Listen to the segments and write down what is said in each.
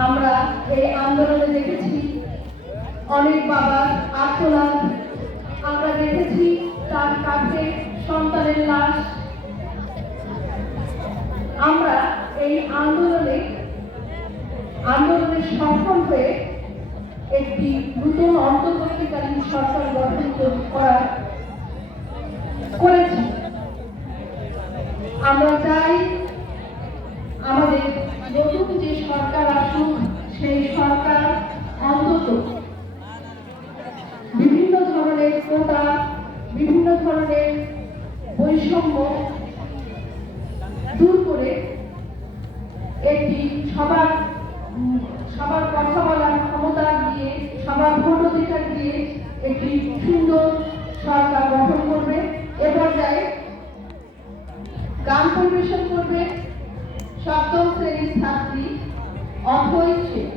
আমরা এই আন্দোলনে দেখেছি অনেক বাবার আত্মনাদ আমরা দেখেছি তার কাছে সন্তানের লাশ। আমরা এই আন্দোলনে আন্দোলনে সফল হয়ে একটি নতুন অন্তর্বর্তীকালীন সরকার গঠন কর- করার করেছি আমরা চাই আমাদের নতুন যে সরকার আসুক সেই সরকার অন্তত বিভিন্ন ধরনের কোটা বিভিন্ন ধরনের বৈষম্য দূর করে একটি সবার উম, সবার কথা বলার ক্ষমতা দিয়ে, সবার ভোট অধিকার দিয়ে একটি সুন্দর সরকার গঠন করবে। এ পর্যায়ে গান পরিবেশন করবে সপ্তম শ্রেণির ছাত্রী অথৈ শেখ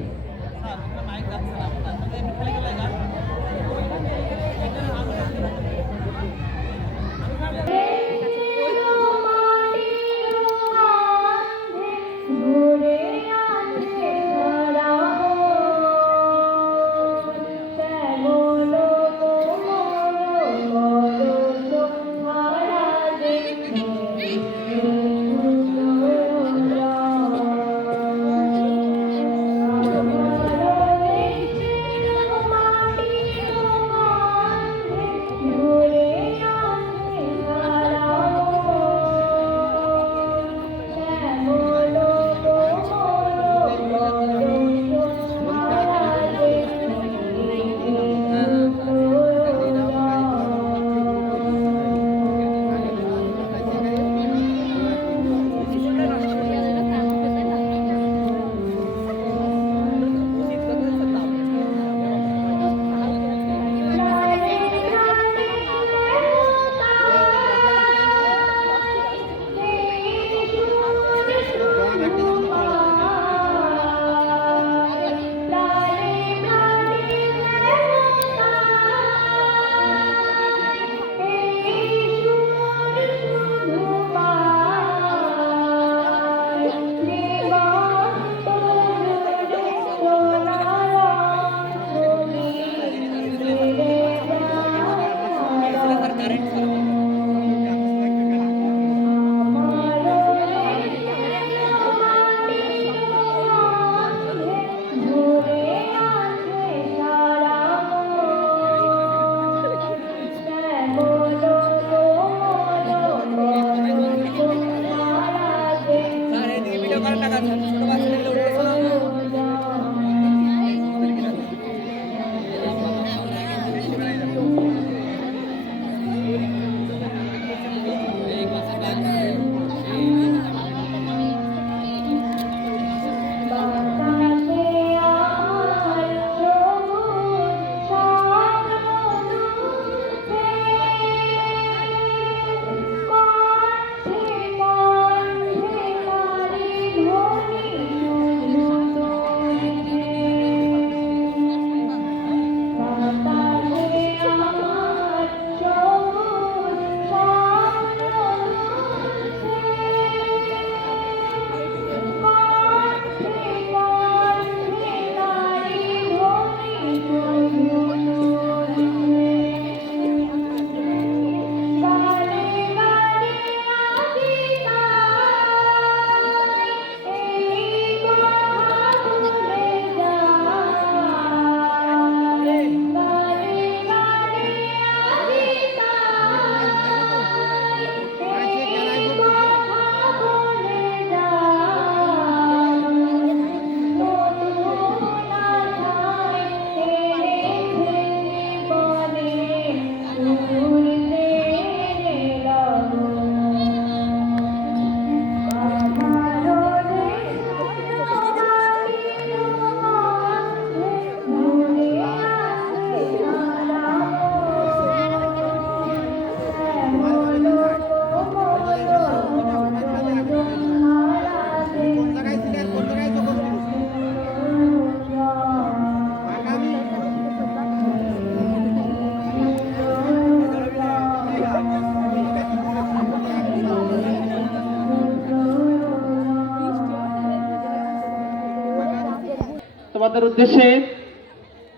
তোমাদের উদ্দেশ্যে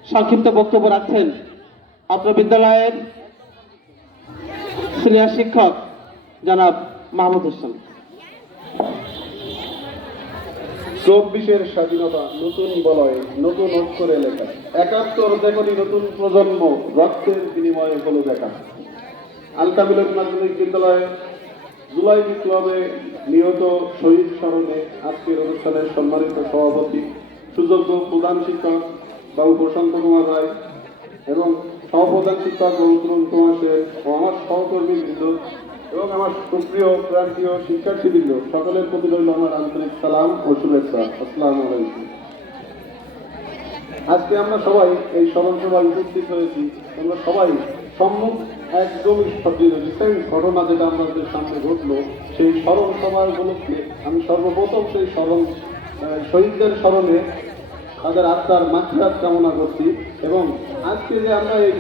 সংক্ষিপ্ত বক্তব্য রাখছেন অত্র বিদ্যালয়ের সিনিয়র শিক্ষক জনাব মাহমুদ হোসেন। চব্বিশের স্বাধীনতা নতুন বলয়ে নতুন অক্ষরে লেখা। একাত্তর দেখনি নতুন প্রজন্ম, রক্তের বিনিময়ে হলো দেখা। আলকাবিলক মাধ্যমিক বিদ্যালয়ে জুলাই বিপ্লবে নিহত শহীদ স্মরণে আজকের অনুষ্ঠানের সম্মানিত সভাপতি সুযোগ্য প্রধান শিক্ষক বাবু প্রশান্ত কুমার রায় এবং সহপ্রধান শিক্ষক গৌতম কুমার সেন ও আমার সহকর্মীবৃন্দ এবং আমার সুপ্রিয় প্রান্তীয় শিক্ষার্থীবৃন্দ, সকলের প্রতি রইল আমার আন্তরিক সালাম ও শুভেচ্ছা। আসসালামু আলাইকুম। আজকে আমরা সবাই এই স্মরণ সভায় উপস্থিত হয়েছি। আমরা সবাই সম্মুখ একদমই রিসেন্ট ঘটনা যেটা আমাদের সামনে ঘটলো, সেই স্মরণ সভার উপলক্ষে আমি সর্বপ্রথম সেই স্মরণ শহীদদের স্মরণে তাদের আত্মার মাতৃহাত কামনা করছি এবং আজকে যে আমরা এই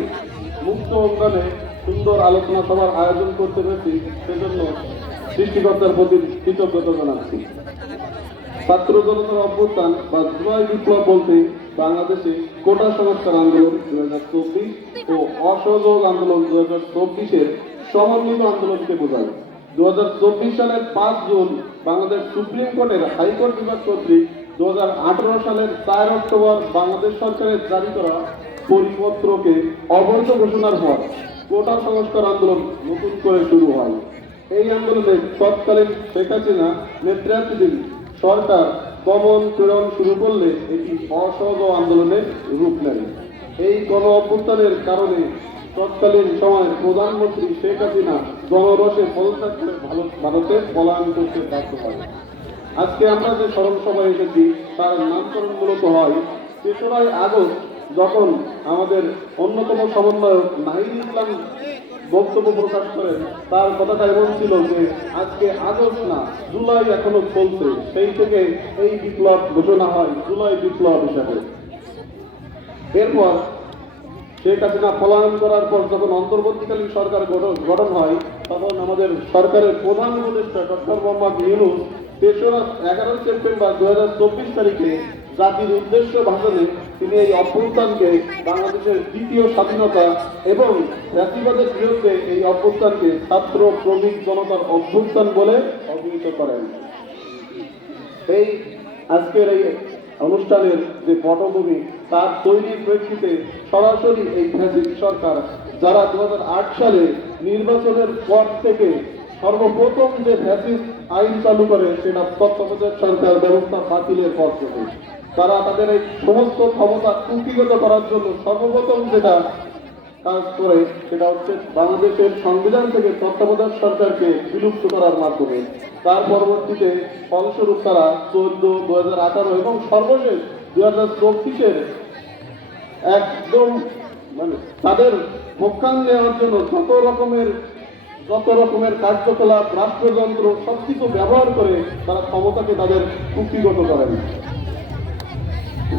মুক্ত অঙ্গনে সুন্দর আলোচনা সভার আয়োজন করতে পেরেছি, সেজন্য সৃষ্টিকর্তার প্রতি কৃতজ্ঞতা জানাচ্ছি। ছাত্র জনতার অভ্যুত্থান বা জুলাই বিপ্লব বলতে বাংলাদেশে কোটা সংস্কার আন্দোলন দু হাজার চব্বিশ ও অসহযোগ আন্দোলন দু হাজার চব্বিশের সমন্বিত আন্দোলনকে বোঝায়। দু হাজার চব্বিশ সালের পাঁচ জুন বাংলাদেশ সুপ্রিম কোর্টের হাইকোর্ট বিভাগ কর্তৃক দু হাজার আঠারো সালের চার অক্টোবর বাংলাদেশ সরকারের জারি করা পরিপত্রকে অবৈধ ঘোষণার পর কোটা সংস্কার আন্দোলন নতুন করে শুরু হয়। এই আন্দোলনে তৎকালীন শেখ হাসিনা নেতৃত্বাধীন সরকার দমন প্রেরণ শুরু করলে এটি অসহজ আন্দোলনের রূপ নেয়। এই গণ অভ্যুত্থানের কারণে তৎকালীন সময় প্রধানমন্ত্রী শেখ হাসিনা জনরসে পদত্যাগ ভারত ভারতে পলায়ন করতে বাধ্য হয় আজকে আমরা যে স্মরণ সভায় এসেছি, তার নামকরণ মূলত হয় তেসরাই আগস্ট, যখন আমাদের অন্যতম সমন্বয়ক নাহিদ ইসলাম বক্তব্য প্রকাশ করেন। তার কথাটা এমন ছিল যে, আজকে আগস্ট না, জুলাই এখনও চলছে। সেই থেকে এই বিপ্লব ঘোষণা হয় জুলাই বিপ্লব হিসাবে। এরপর শেখ হাসিনা পলায়ন করার পর যখন অন্তর্বর্তীকালীন সরকার গঠন হয়, তখন আমাদের সরকারের প্রধান উপদেষ্টা ডক্টর মোহাম্মদ ইউনুস তেসরা এগারো সেপ্টেম্বর দু হাজার চব্বিশ তারিখে জাতির উদ্দেশ্য ভাষণে তিনি এই অভ্যুত্থানকে বাংলাদেশের দ্বিতীয় স্বাধীনতা এবং জাতিবাদের বিরুদ্ধে এই অভ্যুত্থানকে ছাত্র শ্রমিক জনতার অভ্যুত্থান বলে অভিহিত করেন। এই আজকের এই অনুষ্ঠানের যে পটভূমি তার তৈরির প্রেক্ষিতে সরাসরি এই ফ্যাসিস্ট সরকার, যারা দুহাজার আট সালে নির্বাচনের পর থেকে সর্বপ্রথম যে ফ্যাসিস্ট আইন চালু করে, সেটা তত্ত্বাবধায়ক সরকার ব্যবস্থা বাতিলের পর থেকে। তারা তাদের এই সমস্ত ক্ষমতা কুটিগত করার জন্য সর্বপ্রথম যেটা কাজ করে, সেটা হচ্ছে বাংলাদেশের সংবিধান থেকে তত্ত্বাবধায়ক সরকারকে বিলুপ্ত করার মাধ্যমে। তার পরবর্তীতে ফলস্বরূপ তারা চোদ্দ দু এবং সর্বশেষ দু হাজার চব্বিশের একদম মানে তাদের পক্ষান নেওয়ার জন্য যত রকমের যত রকমের কার্যকলাপ, রাষ্ট্রযন্ত্র সব কিছু ব্যবহার করে তারা ক্ষমতাকে তাদের কুক্ষিগত করেন।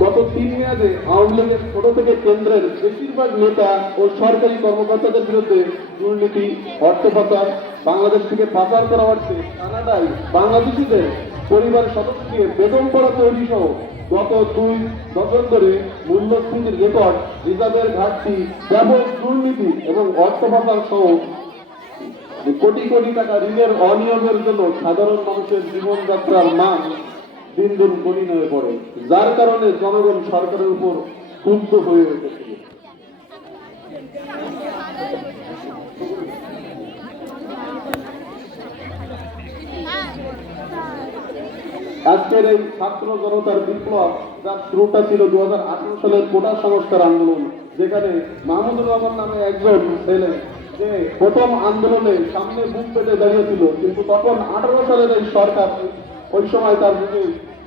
গত তিন মেয়াদে আওয়ামী লীগের ছোট থেকে কেন্দ্রের বেশিরভাগ নেতা ও সরকারি কর্মকর্তাদের বিরুদ্ধে দুর্নীতি, অর্থ পাচার, বাংলাদেশ থেকে পাচার করা হচ্ছে কানাডায় বাংলাদেশিদের পরিবারের সদস্যকে বেতন করা তৈরি সহ গত দুই দশক ধরে মূল্যস্ফীতির রেকর্ড, রিজার্ভের ঘাটতি, ব্যাপক দুর্নীতি এবং অর্থ সহ কোটি কোটি টাকা ঋণের অনিয়মের জন্য সাধারণ মানুষের জীবনযাত্রার মান দিন দিন কঠিন হয়ে পড়ে, যার কারণে জনগণ সরকারের উপর ক্ষুব্ধ হয়ে উঠেছিল আজকের এই ছাত্র জনতার বিপ্লব যার শুরুটা ছিল দুহাজার আঠারো সালের কোটা সংস্কার আন্দোলন, যেখানে মাহমুদুর রহমান নামে একজন ছেলে যে প্রথম আন্দোলনে সামনে বুক পেতে দাঁড়িয়েছিল, কিন্তু তখন আঠারো সালের এই সরকার ওই সময় তার বুকে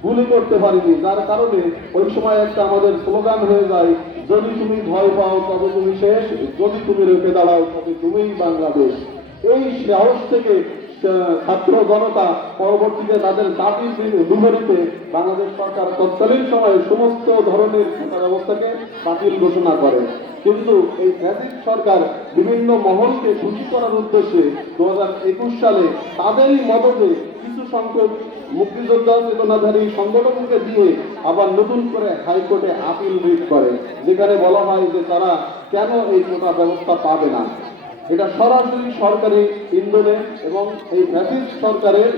গুলি করতে পারিনি। যার কারণে ওই সময় একটা আমাদের স্লোগান হয়ে যায়, যদি তুমি ভয় পাও, তবে তুমি শেষ, যদি তুমি রেখে দাঁড়াও, তবে তুমিই বাংলাদেশ। এই সাহস থেকে ছাত্র জনতা পরবর্তীতে তাদের দাবির বি- বিপরীতে বাংলাদেশ সরকার তৎকালীন সময়ে সমস্ত ধরনের কোটা ব্যবস্থাকে বাতিল ঘোষণা করে। কিন্তু এই ফ্যাসিস্ট সরকার বিভিন্ন মহলকে খুশি করার উদ্দেশ্যে দু হাজার একুশ সালে তাদেরই মদতে কিছু সংখ্যক মুক্তিযোদ্ধা চেতনাধারী সংগঠনকে দিয়ে আবার নতুন করে হাইকোর্টে আপিল রিট করে, যেখানে বলা হয় যে তারা কেন এই কোটা ব্যবস্থা পাবে না। এটা সরাসরি সরকারি ইন্ধনে এবং এই ফ্যাসিস্ট সরকারের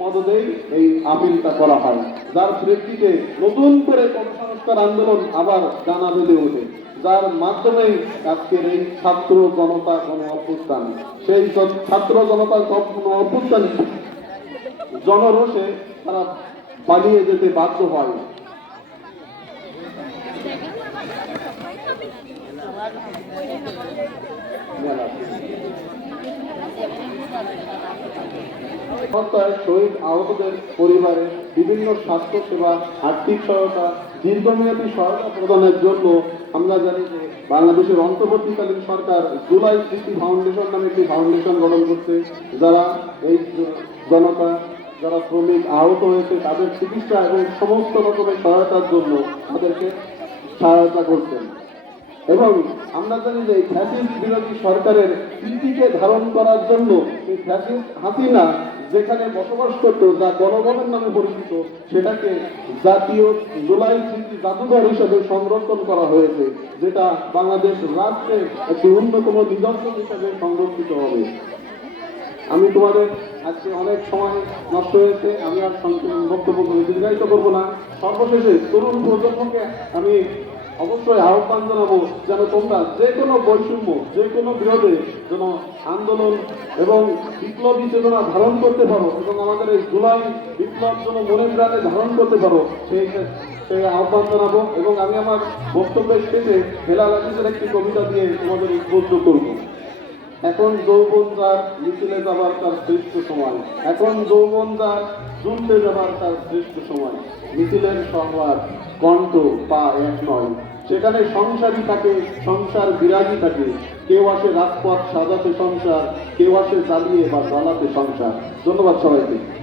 মদতেই এই আপিলটা করা হয়। যার প্রেক্ষিতে নতুন করে কর্মসংস্কার আন্দোলন আবার জানা বেঁধে ওঠে যার মাধ্যমে আজকের এই ছাত্র জনতা কোনো অভ্যুত্থান। সেই ছাত্র জনতা গণ অভ্যুত্থান জনরোষে তারা পালিয়ে যেতে বাধ্য হয়। হত্যায় শহীদ আহতদের পরিবারে বিভিন্ন স্বাস্থ্য সেবা আর্থিক সহায়তা, দীর্ঘমেয়াদী সহায়তা প্রদানের জন্য আমরা জানি যে বাংলাদেশের অন্তর্বর্তীকালীন সরকার জুলাই স্মৃতি ফাউন্ডেশন নামে একটি ফাউন্ডেশন গঠন করছে। যারা এই জনতা, যারা শ্রমিক আহত হয়েছে, তাদের চিকিৎসা এবং সমস্ত রকমের সহায়তার জন্য তাদেরকে সহায়তা করছেন। এবং আমরা জানি যে ফ্যাসিস্ট বিরোধী সরকারের কৃতিকে ধারণ করার জন্য এই ফ্যাসিস্ট হাসিনা যেখানে বসবাস করতো, যা গণভবন নামে পরিচিত, সেটাকে জাতীয় জুলাই স্মৃতি জাদুঘর হিসেবে সংরক্ষণ করা হয়েছে, যেটা বাংলাদেশ রাষ্ট্রের একটি অন্যতম নিদর্শন হিসেবে সংরক্ষিত হবে। আমি তোমাদের আজকে অনেক সময় নষ্ট হয়েছে, আমি আর বক্তব্য করে দীর্ঘায়িত করব না। সর্বশেষে তরুণ প্রজন্মকে আমি অবশ্যই আহ্বান জানাব যেন তোমরা যে কোনো বৈষম্য, যে কোনো বিরোধে যেন আন্দোলন এবং বিপ্লবী চেতনা ধারণ করতে পারো এবং আমাদের এই জুলাই বিপ্লব যেন মনের প্রাণে ধারণ করতে পারো, সেই সেই আহ্বান জানাব এবং আমি আমার বক্তব্যের শেষে হেলাল আজিজের একটি কবিতা দিয়ে তোমাদের উদ্বুদ্ধ করব। এখন যৌবন যার মিছিলে যাবার তার শ্রেষ্ঠ সময়। এখন যৌবন যার জুলতে যাবার তার শ্রেষ্ঠ সময়। মিছিলের সংবাদ, কণ্ঠ পা এক নয়। সেখানে সংসারই থাকে, সংসার বিরাগী থাকে, কেউ আসে রাজপথ সাজাতে সংসার, কেউ আসে জ্বালিয়ে বা জ্বালাতে সংসার। ধন্যবাদ সবাইকে।